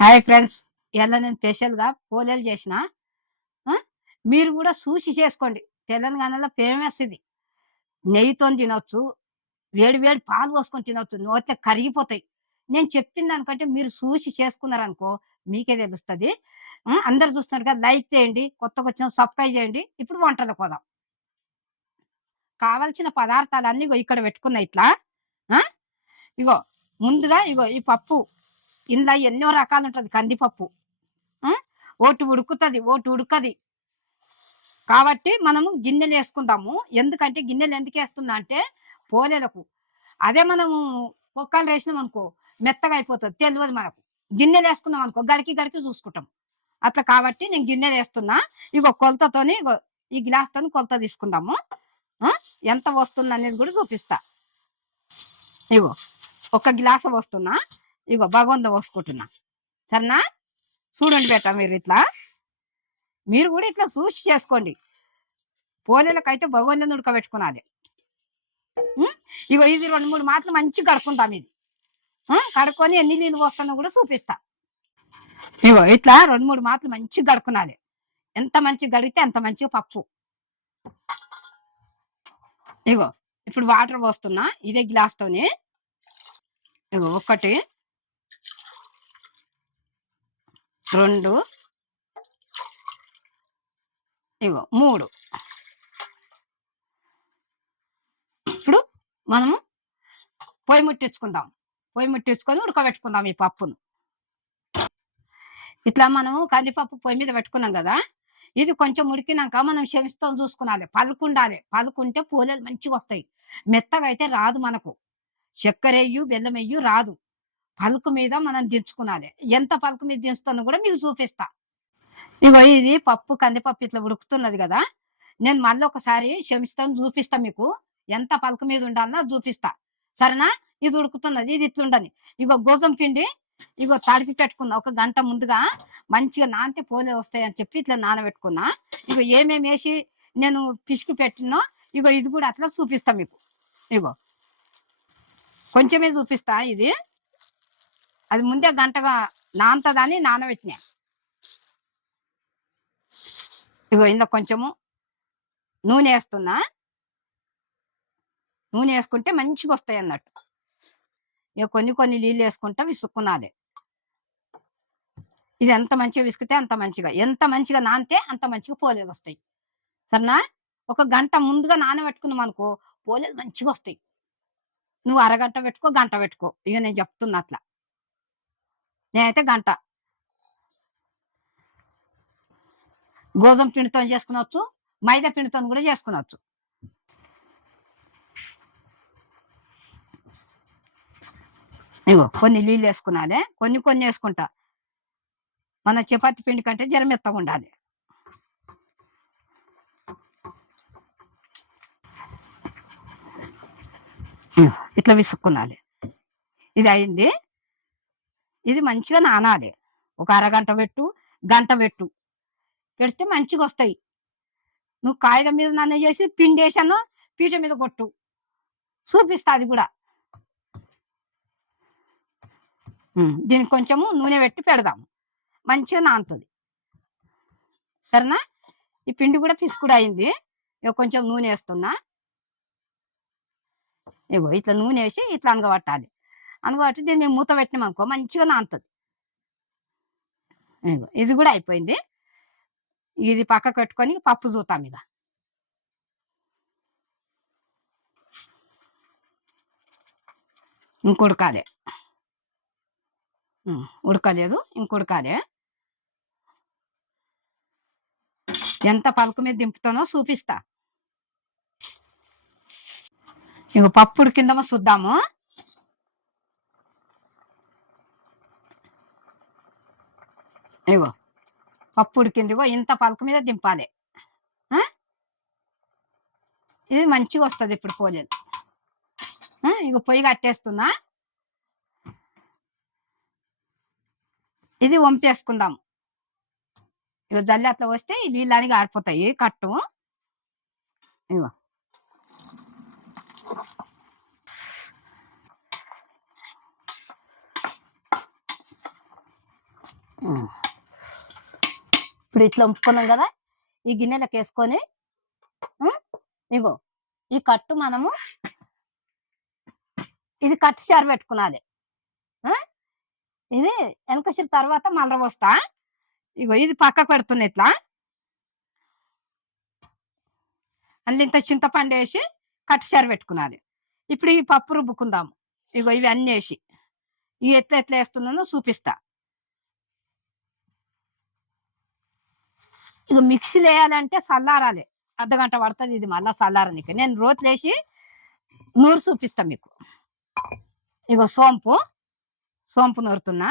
Hi friends. ఇయాల నేను స్పెషల్‌గా పోలేలు చేసిన. ఆ! మీరు కూడా చూసి చేసుకోండి. తెలంగాణలో ఫేమస్ ఇది. నెయ్యితోని తినొచ్చు. వేడి వేడి పాలు పోసుకొని తినొచ్చు. నోట్లో కరిగిపోతాయి. నేను చెప్పిన దానికంటే మీరు చూసి చేసుకున్నారనుకో మీకే తెలుస్తది. అందరూ చూస్తున్నారు కదా! లైక్ చేయండి. కొత్తగొచ్చిన సబ్స్క్రైబ్ చేయండి. ఇప్పుడు వంటలకు పోదాం. కావాల్సిన పదార్థాలన్నీ ఇగో ఇక్కడ పెట్టుకున్నా ఇట్లా. ఆ! ఇగో ముందుగా ఇగో ఈ పప్పు. ఇందులో ఎన్నో రకాలుంటది కందిపప్పు. హ్మ్. ఓటి ఉడుకుతది, ఓటి ఉడకది. కాబట్టి మనము గిన్నెలేసుకుందాము. ఎందుకంటే గిన్నెలు ఎందుకేస్తున్నా అంటే పోలేలకు. అదే మనము కుక్కర్‌లో ఏసినామనుకో మెత్తగా అయిపోతది. తెలవదు మనకు. గిన్నెలేసుకున్నామనుకో గరికి గరికి చూసుకుంటాం. అట్లా కాబట్టి నేను గిన్నెలేస్తున్నా. ఇగో కొలతతోని ఇగో ఈ గ్లాస్‌తోని కొలత తీసుకుందాము. ఆ! ఎంత వస్తుందనేది గూడా చూపిస్తా. ఇగో ఒక గ్లాసు పోస్తున్నా. ఇగో బగోన్లో పోసుకుంటున్నా. సరేనా? చూడండి బేటా మీరిట్లా. మీరు గూడా ఇట్లా చూసి చేసుకోండి. పోలేలకైతే బగోన్లోనే ఉడకబెట్టుకునాలి. హ్మ్. ఇగో ఇది 2, 3 మాటలు మంచిగా కడుక్కుందాం ఇది. కడుక్కొని ఎన్ని నీళ్ళు పోస్తానో కూడా చూపిస్తా. ఇగో ఇట్లా 2, 3 మాటలు మంచిగా కడుక్కునాలి. ఎంత మంచిగా కడిగితే అంత మంచిగా పప్పు. ఇగో ఇప్పుడు వాటర్ పోస్తున్నా ఇదే గ్లాస్‌తోని. ఇగో 1, 2, ఇగో 3. ఇప్పుడు మనము పొయ్యి ముట్టించుకుందాం. పొయ్యి ముట్టించుకొని ఉడకబెట్టుకుందాం ఈ పప్పును. ఇట్లా మనము కందిపప్పు పొయ్యి మీద పెట్టుకున్నాం గదా! ఇది కొంచెం ఉడికినాక మనం చెంచాతోని చూసుకునాలే. పలుకుండాలే. పలుకుంటే పోలేలు మంచిగొస్తాయి. మెత్తగా అయితే రాదు మనకు. చక్కెరెయ్యు, బెల్లమెయ్యు రాదు. పలుకు మీద మనం దించుకునాలే. ఎంత పలుకు మీద దించుతానో గూడా మీకు చూపిస్తా. ఇగో ఇది పప్పు కందిపప్పు ఇట్లా ఉడుకుతున్నది గదా! నేను మళ్ళొకసారి చెంచాతోని చూపిస్తా మీకు. ఎంత పలుకు మీద ఉండాలనో చూపిస్తా. సరేనా? ఇది ఉడుకుతున్నది. ఇది ఇట్లుండని. ఇగో గోధుమ పిండి ఇగో తడిపి పెట్టుకున్నా. ఒక గంట ముందుగా మంచిగా నానితే పోలేలొస్తాయని చెప్పి ఇట్లా నానబెట్టుకున్నా. ఇగో ఏమేమేసి నేను పిసికి పెట్టినో ఇగో ఇది గూడా అట్లా చూపిస్తా మీకు. ఇగో కొంచెమే చూపిస్తా ఇది. అది ముందే గంటగా నానతదని నానబెట్టినా. ఇగో ఇందులో కొంచెము నూనేస్తున్నా. నూనేసుకుంటే మంచిగొస్తాయన్నట్టు. ఇగ కొన్ని కొన్ని నీళ్ళేసుకుంటా విసుక్కునాలే. ఇది ఎంత మంచిగా విసికితే అంత మంచిగా. ఎంత మంచిగా నానితే అంత మంచిగా పోలేలొస్తాయి. సరేనా? ఒక గంట ముందుగా నానబెట్టుకున్నామనుకో పోలేలు మంచిగొస్తాయి. నువ్వు అరగంట పెట్టుకో, గంట పెట్టుకో. ఇగ నేను చెప్తున్నా అట్లా. నేనైతే గంట. గోధుమ పిండితోని చేసుకునొచ్చు. మైదా పిండితోని గూడా చేసుకునొచ్చు. ఇగో కొన్ని నీళ్ళేసుకునాలే. కొన్ని కొన్ని యేసుకుంటా. మన చపాతీ పిండి కంటే జర మెత్తగుండాలి. ఇట్లా విసుక్కునాలి. ఇది అయింది. ఇది మంచిగా నానాలి. ఒక అరగంట పెట్టు, గంట పెట్టు. పెడితే మంచిగొస్తాయి. నువ్వు కాగితం మీద నానేసేసి పిండేసాను పీట మీద కొట్టు. చూపిస్తా అది గూడా. దీనికి కొంచెము నూనె పెట్టి పెడదాం. మంచిగా నానుతది. సరేనా? ఈ పిండి గూడా పిసుకుడు అయింది. ఇగ కొంచెం నూనేస్తున్నా. ఇగో ఇట్లా నూనేసి ఇట్లా అనగబట్టాలి. అనగబట్టి దీన్ని మేము మూత పెట్టినామనుకో మంచిగా నానుతది. ఇగో ఇది గూడా అయిపోయింది. ఇది పక్కకు పెట్టుకొని పప్పు జూతామిగ. ఇంకుడకాలే. ఉడకలేదు. ఇంకుడకాలే. ఎంత పలుకు మీద దింపుతానో చూపిస్తా. ఇగో పప్పు ఉడికిందేమో చూద్దాము. ఇగో పప్పు ఉడికింది. ఇగో ఇంత పలుకు మీద దింపాలి. ఆ! ఇది మంచిగొస్తది ఇప్పుడు పోలేలు. ఇగో పొయ్యి కట్టేస్తున్నా. ఇది వంపేసుకుందాం. ఇగో జల్లి అట్లా పోస్తే ఈ నీళ్ళన్నీ గారిపోతాయి కట్టు. ఇగో ఇప్పుడు ఇట్లా వంపుకున్నాం కదా, ఈ గిన్నెలకు వేసుకొని ఇగో ఈ కట్టు మనము ఇది కట్టు చారు పెట్టుకున్నది. ఇది వెనకసిన తర్వాత మళ్ళీ వస్తా. ఇగో ఇది పక్కకు పెడుతుంది ఇట్లా. అందులో ఇంత చింతపండు వేసి కట్టు చారు పెట్టుకున్నది. ఇప్పుడు ఈ పప్పు రుబ్బుకుందాము. ఇగో ఇవి అన్నీ వేసి ఇవి ఎట్లా ఎట్లా వేస్తున్నానో చూపిస్తా. ఇక మిక్సీలు వేయాలంటే చల్లారాలి, అర్ధగంట పడుతుంది. ఇది మళ్ళా చల్లారనికి నేను రోట్లు వేసి నూరు చూపిస్తా మీకు. ఇగో సోంపు నూరుతున్నా.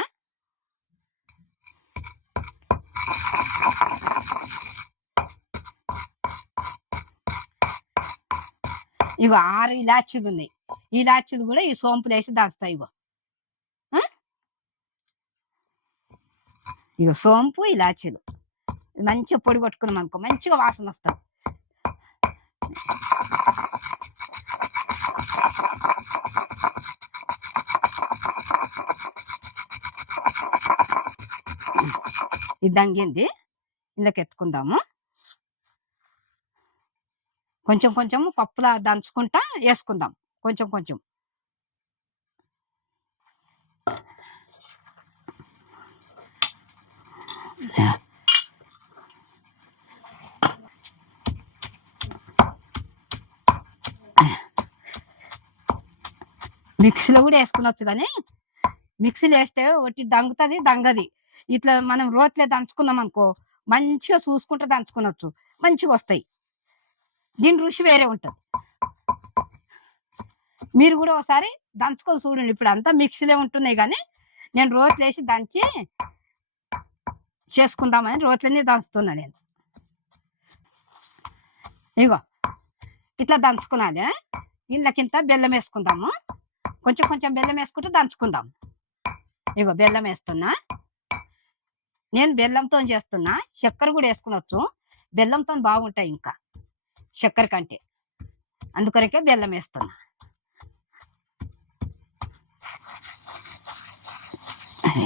ఇగో 6 ఇలాచీలు ఉన్నాయి. ఈ ఇలాచీలు కూడా ఈ సోంపులు వేసి దాస్తాయి. ఇగో సోంపు ఇలాచీలు మంచిగా పొడి కొట్టుకున్నాం అనుకో, మంచిగా వాసన వస్తుంది. ఇది దంగింది, ఇందులోకి ఎత్తుకుందాము. కొంచెం కొంచెం పప్పులా దంచుకుంటా వేసుకుందాం, కొంచెం కొంచెం. మిక్సీలో కూడా వేసుకునొచ్చు, కానీ మిక్సీలో వేస్తే ఒకటి దంగుతుంది, దంగది. ఇట్లా మనం రోట్లే దంచుకున్నాం అనుకో, మంచిగా చూసుకుంటూ దంచుకునొచ్చు, మంచిగా వస్తాయి. దీని రుచి వేరే ఉంటుంది. మీరు కూడా ఒకసారి దంచుకొని చూడండి. ఇప్పుడు అంతా మిక్సీలే ఉంటున్నాయి, కానీ నేను రోట్లు వేసి దంచి చేసుకుందామని రోట్లనే దంచుతున్నా నేను. ఇగో ఇట్లా దంచుకున్నాను. ఇందులోకింత బెల్లం వేసుకుందాము. కొంచెం కొంచెం బెల్లం వేసుకుంటూ దంచుకుందాం. ఇగో బెల్లం వేస్తున్నా. నేను బెల్లంతో చేస్తున్నా, చక్కెర కూడా వేసుకునొచ్చు. బెల్లంతో బాగుంటాయి ఇంకా చక్కెర కంటే, అందుకొరకే బెల్లం వేస్తున్నా.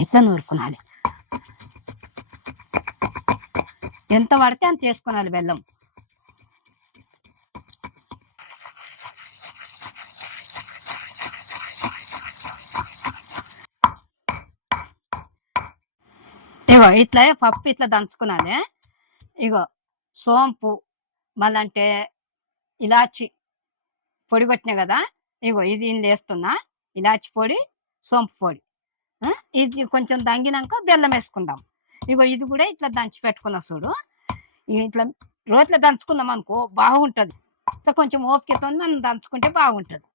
ఇట్లా నూరుకునాలి, ఎంత పడితే అంత వేసుకునాలి బెల్లం. ఇగో ఇట్లా పప్పు ఇట్లా దంచుకున్నాను. ఇగో సోంపు మళ్ళంటే ఇలాచి పొడి కొట్టినా కదా, ఇగో ఇది వేస్తున్నా. ఇలాచి పొడి, సోంపు పొడి. ఇది కొంచెం దంగినాక బెల్లం వేసుకుందాం. ఇగో ఇది కూడా ఇట్లా దంచి పెట్టుకున్నా చూడు. ఇట్లా రోట్లో దంచుకున్నాం అనుకో బాగుంటుంది. ఇట్లా కొంచెం ఓపికతో మనం దంచుకుంటే బాగుంటుంది.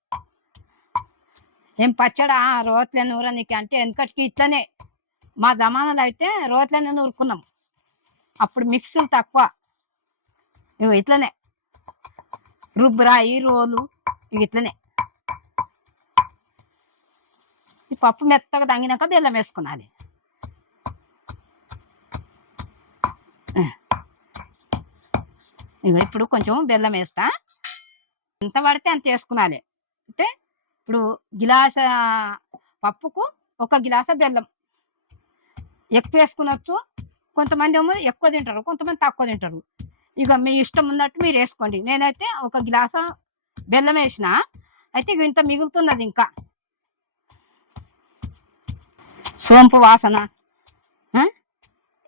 ఏం పచ్చడా రోట్లే నూరనికి అంటే వెనకటికి ఇట్లనే, మా జమానాలో అయితే రోట్లనే నూరుకున్నాం. అప్పుడు మిక్సీలు తక్కువ. ఇగో ఇట్లనే రుబ్బురాయి రోలు, ఇక ఇట్లనే. ఈ పప్పు మెత్తగా దంగినాక బెల్లం వేసుకున్నాలి. ఇక ఇప్పుడు కొంచెం బెల్లం వేస్తా, ఎంత పడితే అంత వేసుకున్నాలి. అంటే ఇప్పుడు గిలాస పప్పుకు 1 గిలాస బెల్లం. ఎక్కువ వేసుకునొచ్చు, కొంతమంది ఏమో ఎక్కువ తింటారు, కొంతమంది తక్కువ తింటారు. ఇక మీ ఇష్టం ఉన్నట్టు మీరు వేసుకోండి. నేనైతే 1 గిలాస బెల్లం వేసిన, అయితే ఇక ఇంత మిగులుతున్నది. ఇంకా సోంపు వాసన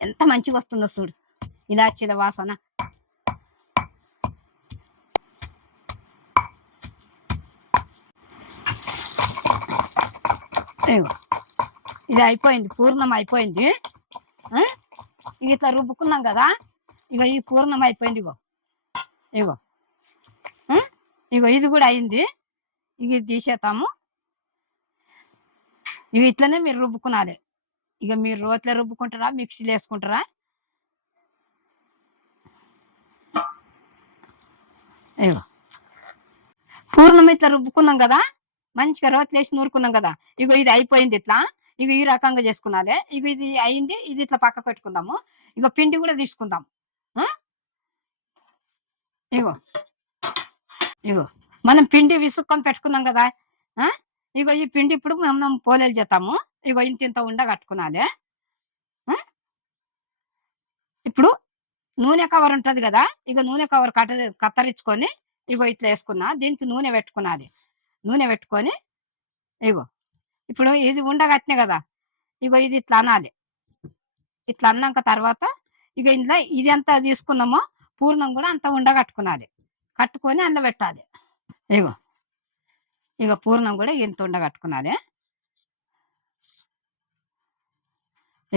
ఎంత మంచిగా వస్తుందో చూడు, ఇలాచీల వాసన. ఇది అయిపోయింది, పూర్ణం అయిపోయింది. ఇక ఇట్లా రుబ్బుకున్నాం కదా, ఇక ఈ పూర్ణం అయిపోయింది. ఇగో ఇగో ఇది కూడా అయింది. ఇక ఇది తీసేద్దాము. ఇక ఇట్లనే మీరు రుబ్బుకునాలి. ఇక మీరు రోట్లో రుబ్బుకుంటారా, మిక్సీలో వేసుకుంటారా? ఇగో పూర్ణం ఇట్లా రుబ్బుకున్నాం కదా, మంచిగా రోట్లు వేసి నూరుకున్నాం కదా. ఇగో ఇది అయిపోయింది ఇట్లా. ఇక ఈ రకంగా చేసుకున్నాలి. ఇక ఇది అయింది, ఇది ఇట్లా పక్క పెట్టుకుందాము. ఇక పిండి కూడా తీసుకుందాం. ఇగో ఇగో మనం పిండి విసుక్కొని పెట్టుకున్నాం కదా. ఇగో ఈ పిండి ఇప్పుడు మనం పోలేలు చేస్తాము. ఇగో ఇంత ఇంత ఉండ కట్టుకునాలి. ఇప్పుడు నూనె కవర్ ఉంటది కదా, ఇక నూనె కవర్ కత్తరించుకొని ఇగో ఇట్లా వేసుకున్నా, దీనికి నూనె పెట్టుకున్నది. నూనె పెట్టుకొని ఇగో ఇప్పుడు ఇది ఉండగట్టిన కదా, ఇగో ఇది ఇట్లా అనాలి. ఇట్లా అన్నాక తర్వాత ఇక ఇంట్లో ఇది ఎంత తీసుకున్నామో పూర్ణం కూడా అంత ఉండగట్టుకున్నది, కట్టుకొని అందులో పెట్టాలి. ఇగో ఇక పూర్ణం కూడా ఇంత ఉండగట్టుకున్నది.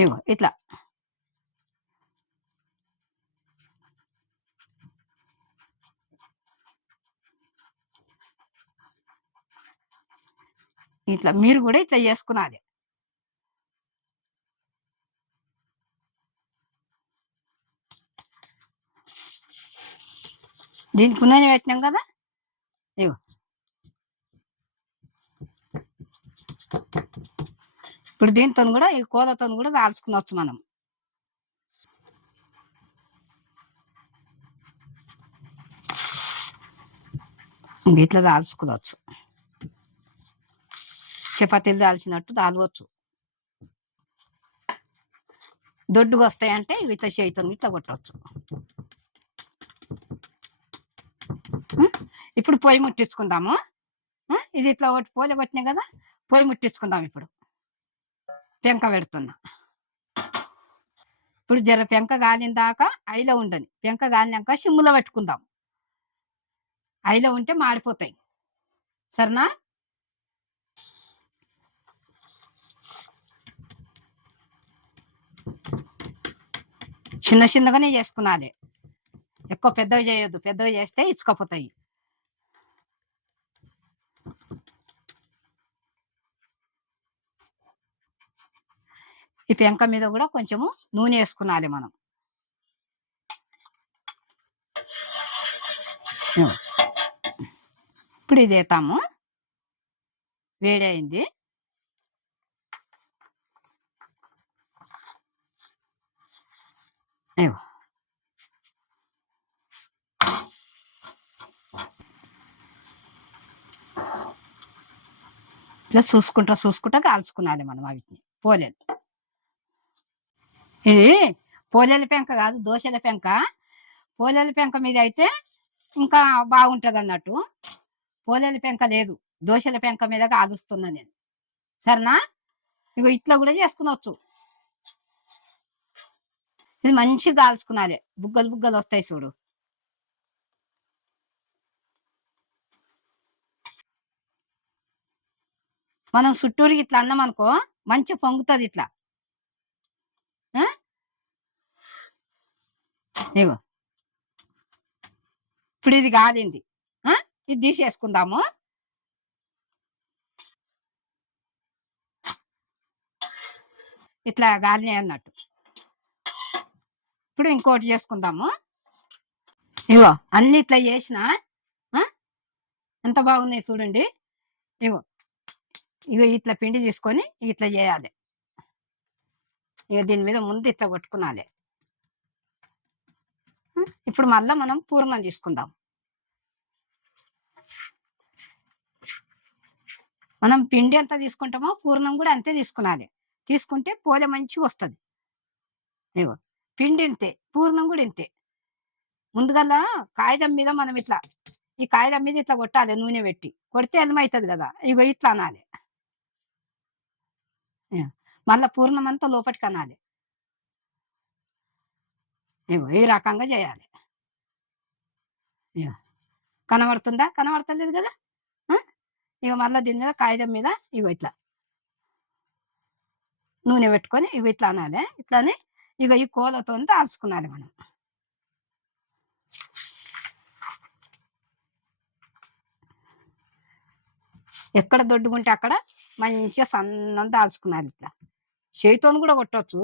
ఇగో ఇట్లా ఇట్లా మీరు కూడా ఇట్లా చేసుకున్నది. దీనికి నూనె పెట్టినాం కదా, ఇగో ఇప్పుడు దీంతో కూడా ఈ కోదతో కూడా దాల్చుకునవచ్చు మనం. ఇట్లా దాల్చుకోవచ్చు, చపాతీలు దాల్చినట్టు దాల్వచ్చు. దొడ్డుగా వస్తాయంటే ఇట్లా చేయితో ఇట్లా కొట్టవచ్చు. ఇప్పుడు పొయ్యి ముట్టించుకుందాము. ఇది ఇట్లా ఒకటి పోలే కొట్టినాం కదా, పొయ్యి ముట్టించుకుందాం. ఇప్పుడు పెంక పెడుతున్నా. ఇప్పుడు జర పెంక గాలిన దాకా ఐలో ఉండని, పెంక గాలినాక సిమ్ములో పెట్టుకుందాం. ఐలో ఉంటే మాడిపోతాయి, సరేనా? చిన్న చిన్నగానే చేసుకున్నది, ఎక్కువ పెద్దవి చేయొద్దు, పెద్దవి చేస్తే ఇచ్చుకపోతాయి. ఈ పెంక మీద కూడా కొంచెము నూనె వేసుకున్నాలి మనం. ఇప్పుడు ఇది వేస్తాము, వేడి అయింది. ఇట్లా చూసుకుంటా కాల్చుకున్నాలి మనం వీటిని. పోలేలు, ఇది పోలేల పెంక కాదు, దోశల పెంక. పోలేల పెంక మీద అయితే ఇంకా బాగుంటది అన్నట్టు, పోలేల పెంక లేదు, దోశల పెంక మీద కాలుస్తున్నా నేను, సరేనా? ఇగో ఇట్లా కూడా చేసుకునవచ్చు. ఇది మంచిగా కాల్చుకున్నాలి, బుగ్గలు బుగ్గలు వస్తాయి చూడు. మనం చుట్టూరికి ఇట్లా అన్నాం అనుకో, మంచిగా పొంగుతుంది ఇట్లా. ఇగో ఇప్పుడు ఇది కాలింది, ఇది తీసేసుకుందాము. ఇట్లా గాలినాయి అన్నట్టు. ఇప్పుడు ఇంకోటి చేసుకుందాము. ఇగో అన్ని ఇట్లా చేసిన ఎంత బాగున్నాయి చూడండి. ఇగో ఇగో ఇట్లా పిండి తీసుకొని ఇట్లా చేయాలి. ఇక దీని మీద ముందు ఇట్లా కొట్టుకునాలి. ఇప్పుడు మళ్ళా మనం పూర్ణం తీసుకుందాం. మనం పిండి ఎంత తీసుకుంటామో పూర్ణం కూడా అంతే తీసుకునాలి, తీసుకుంటే పోలే మంచిగా వస్తుంది. ఇగో పిండి ఇంతే, పూర్ణం కూడా ఇంతే. ముందుగల్లా కాగితం మీద మనం ఇట్లా, ఈ కాగితం మీద ఇట్లా కొట్టాలి, నూనె పెట్టి కొడితే ఎల్లమవుతుంది కదా. ఇగో ఇట్లా అనాలి, మళ్ళా పూర్ణం అంతా లోపలికి అనాలి. ఇగో ఈ రకంగా చేయాలి. కనబడుతుందా? కనబడతలేదు కదా. ఇక మళ్ళీ దీని మీద కాగితం మీద ఇగో ఇట్లా నూనె పెట్టుకొని ఇగో ఇట్లా అనాలి. ఇట్లానే ఇక ఈ కోలతో దాల్చుకున్నాలి మనం. ఎక్కడ దొడ్డుకుంటే అక్కడ మంచిగా సన్నం దాల్చుకున్నారు. ఇట్లా చేయితో కూడా కొట్టవచ్చు.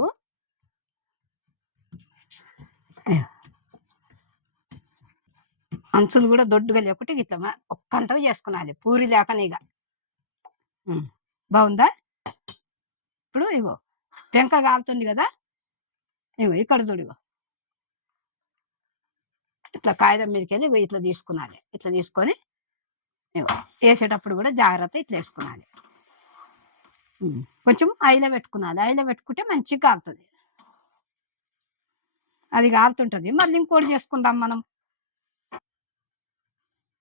అంచులు కూడా దొడ్డుగా లేకుంటే ఇట్లా ఒక్కంతగా చేసుకున్నాలి, పూరి లేకనిగా. బాగుందా? ఇప్పుడు ఇగో పెంక కాలుతుంది కదా, ఇగో ఇక్కడ చూడు, ఇగో ఇట్లా కాగితం మీదకి వెళ్ళి ఇగో ఇట్లా తీసుకున్నాలి. ఇట్లా తీసుకొని ఇగో వేసేటప్పుడు కూడా జాగ్రత్త ఇట్లా వేసుకున్నాలి. కొంచెం ఐలో పెట్టుకున్నాలి, ఐలో పెట్టుకుంటే మంచిగా కాలుతుంది. అది కాలుతుంటది. మళ్ళీ ఇంకోటి చేసుకుందాం మనం.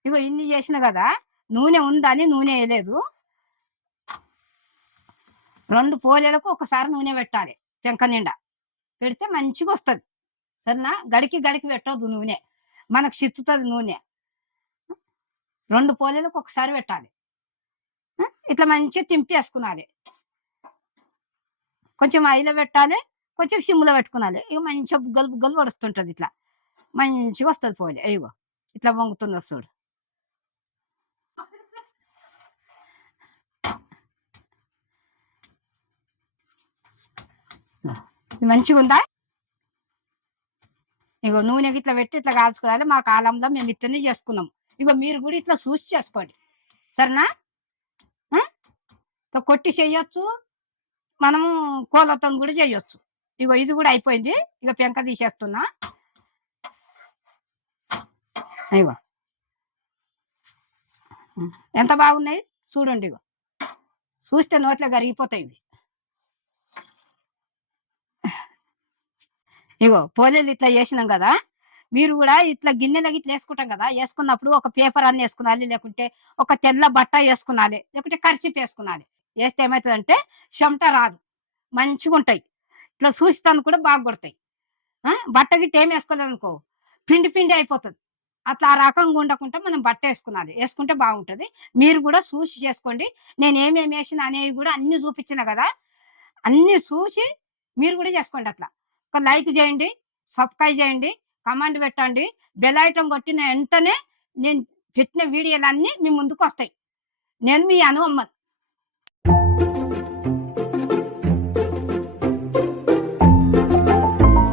ఇగో ఇన్ని చేసిన కదా, నూనె ఉందని నూనె వేయలేదు. 2 పోలేలకు ఒకసారి నూనె పెట్టాలి పెంక నిండా. పెడితే మంచిగా వస్తుంది. సరేనా? గడికి గడికి పెట్టొద్దు నూనె, మనకు చిత్తుతుంది నూనె. 2 పోలేలకు ఒకసారి పెట్టాలి. ఇట్లా మంచిగా తింపేసుకున్నాలి. కొంచెం ఆయిల్ పెట్టాలి, కొంచెం సిమ్లో పెట్టుకున్నాలి. ఇక మంచిగా బుగ్గలు బుగ్గలు పడుస్తుంటది. ఇట్లా మంచిగా వస్తుంది పోలే. ఇగో ఇట్లా వంగుతుంది చూడు. మంచిగా ఉందా? ఇగో నూనె ఇట్లా పెట్టి ఇట్లా కాల్చుకోవాలి. మా కాలంలో మేము ఇట్లనే చేసుకున్నాం. ఇగో మీరు కూడా ఇట్లా చూసి చేసుకోండి. సరేనా? కొట్టి చేయొచ్చు, మనము కోలతో కూడా చేయొచ్చు. ఇగో ఇది కూడా అయిపోయింది. ఇక పెంక తీసేస్తున్నా. ఇగో ఎంత బాగున్నాయి చూడండి. ఇగో చూస్తే నోట్లో కరిగిపోతాయి ఇవి. ఇగో పోలేలు ఇట్లా చేసినాం కదా, మీరు కూడా ఇట్లా గిన్నెలకి ఇట్లా వేసుకుంటాం కదా, వేసుకున్నప్పుడు ఒక పేపర్ అన్ని వేసుకున్నాలి, లేకుంటే ఒక తెల్ల బట్ట వేసుకున్నాలి, లేకుంటే కర్చీఫ్ వేసుకున్నాలి. వేస్తే ఏమవుతుందంటే చెమట రాదు, మంచిగా ఉంటాయి. ఇట్లా చూస్తాను కూడా బాగా కొడతాయి. బట్ట గిట్ట ఏం వేసుకోలేదనుకో పిండి పిండి అయిపోతుంది. అట్లా ఆ రకంగా ఉండకుండా మనం బట్ట వేసుకున్నాలి, వేసుకుంటే బాగుంటుంది. మీరు కూడా చూసి చేసుకోండి. నేను ఏమేమి వేసిన అనేవి కూడా అన్ని చూపించిన కదా, అన్ని చూసి మీరు కూడా చేసుకోండి. అట్లా ఒక లైక్ చేయండి, సబ్స్క్రైబ్ చేయండి, కమెంట్ పెట్టండి. బెల్ ఐటమ్ కొట్టిన వెంటనే నేను పెట్టిన వీడియోలన్నీ మీ ముందుకు వస్తాయి. నేను మీ అనువమ్మ.